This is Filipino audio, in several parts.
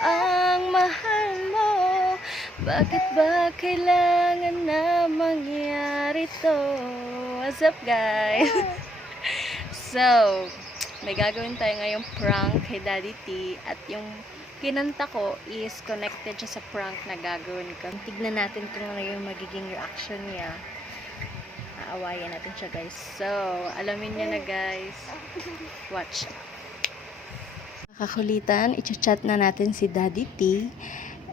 ang mahal mo? Bakit ba kailangan na mangyari to? What's up, guys? So, may gagawin tayo ngayong prank kay Daddy T. At yung kinanta ko is connected siya sa prank na gagawin ko. Tignan natin kung ano yung magiging reaction niya. Aawayan natin siya, guys. So, alamin niyo na, guys. Watch. Kakulitan, i-chat na natin si Daddy T.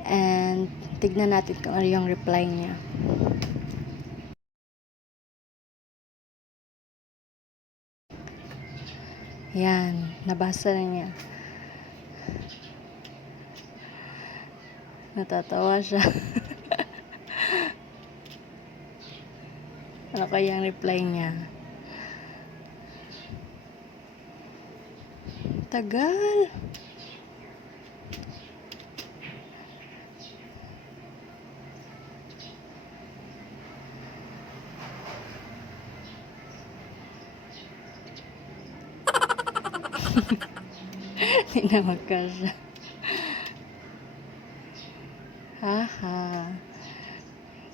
And tignan natin kung ano yung reply niya. Yan, nabasa na niya. Natatawa siya. Ano kaya ang reply niya? Tagal. Tinawag ka siya. Haha.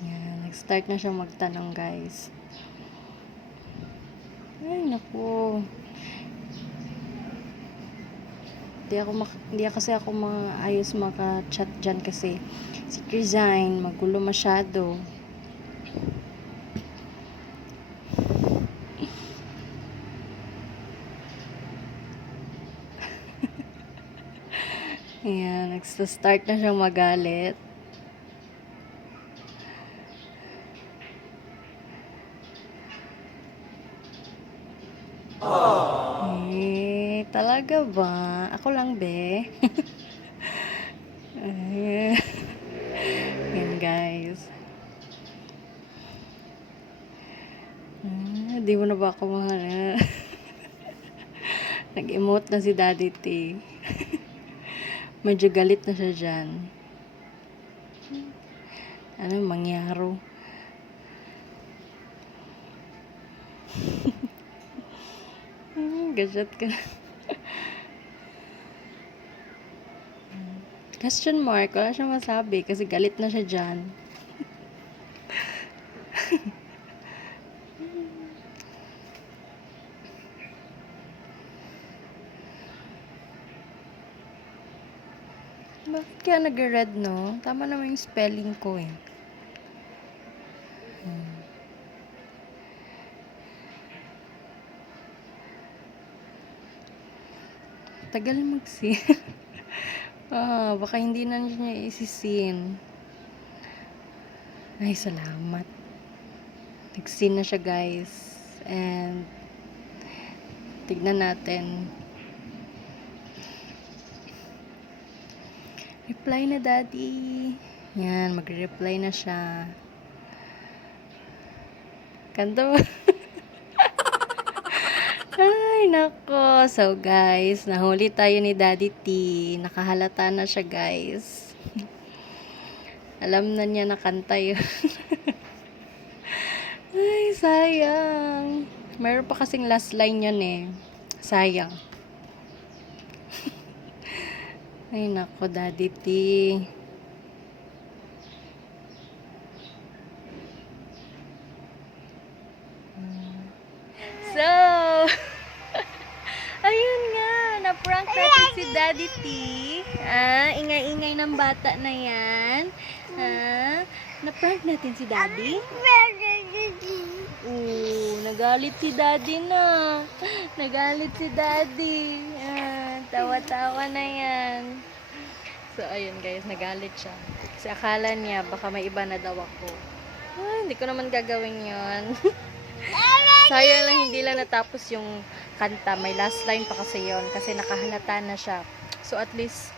Yan, nag-start na siya magtanong, guys. Ay, naku. Hindi kasi ako maayos maka-chat dyan kasi si Crisign, magulo masyado. Ayan, nag-start na siyang magalit. Talaga ba? Ako lang, be. Yan, guys. Di mo na ba ako mahal? Nag-emote na si Daddy T. Medyo galit na siya dyan. Ano mangyaro? Gadget ka. Question mark. Wala siyang masabi kasi galit na siya dyan. Bakit kaya nag-red, no? Tama naman yung spelling ko, eh. Tagal mag-sin. Baka hindi na niya isisin. Ay, salamat. Nag-sin na siya, guys. And tignan natin. Reply na, Daddy. Yan, magre-reply na siya. Kanta mo. Ay, nako. So, guys, nahuli tayo ni Daddy T. Nakahalata na siya, guys. Alam na niya na kanta yun. Ay, sayang. Meron pa kasing last line yun, eh. Sayang. Ay, nako, Daddy T. So, ayun nga, na-prank natin si Daddy T. Ingay-ingay ng bata na yan. Na-prank natin si Daddy. Nagalit si Daddy na. Nagalit si Daddy. Tawa-tawa na yan. So, ayun guys, nagalit siya. Kasi akala niya, baka may iba na daw ako. Hindi ko naman gagawin yon. Sayang lang hindi lang natapos yung kanta. May last line pa kasi yon kasi nakahalata na siya. So, at least,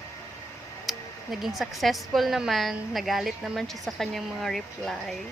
naging successful naman. Nagalit naman siya sa kanyang mga reply.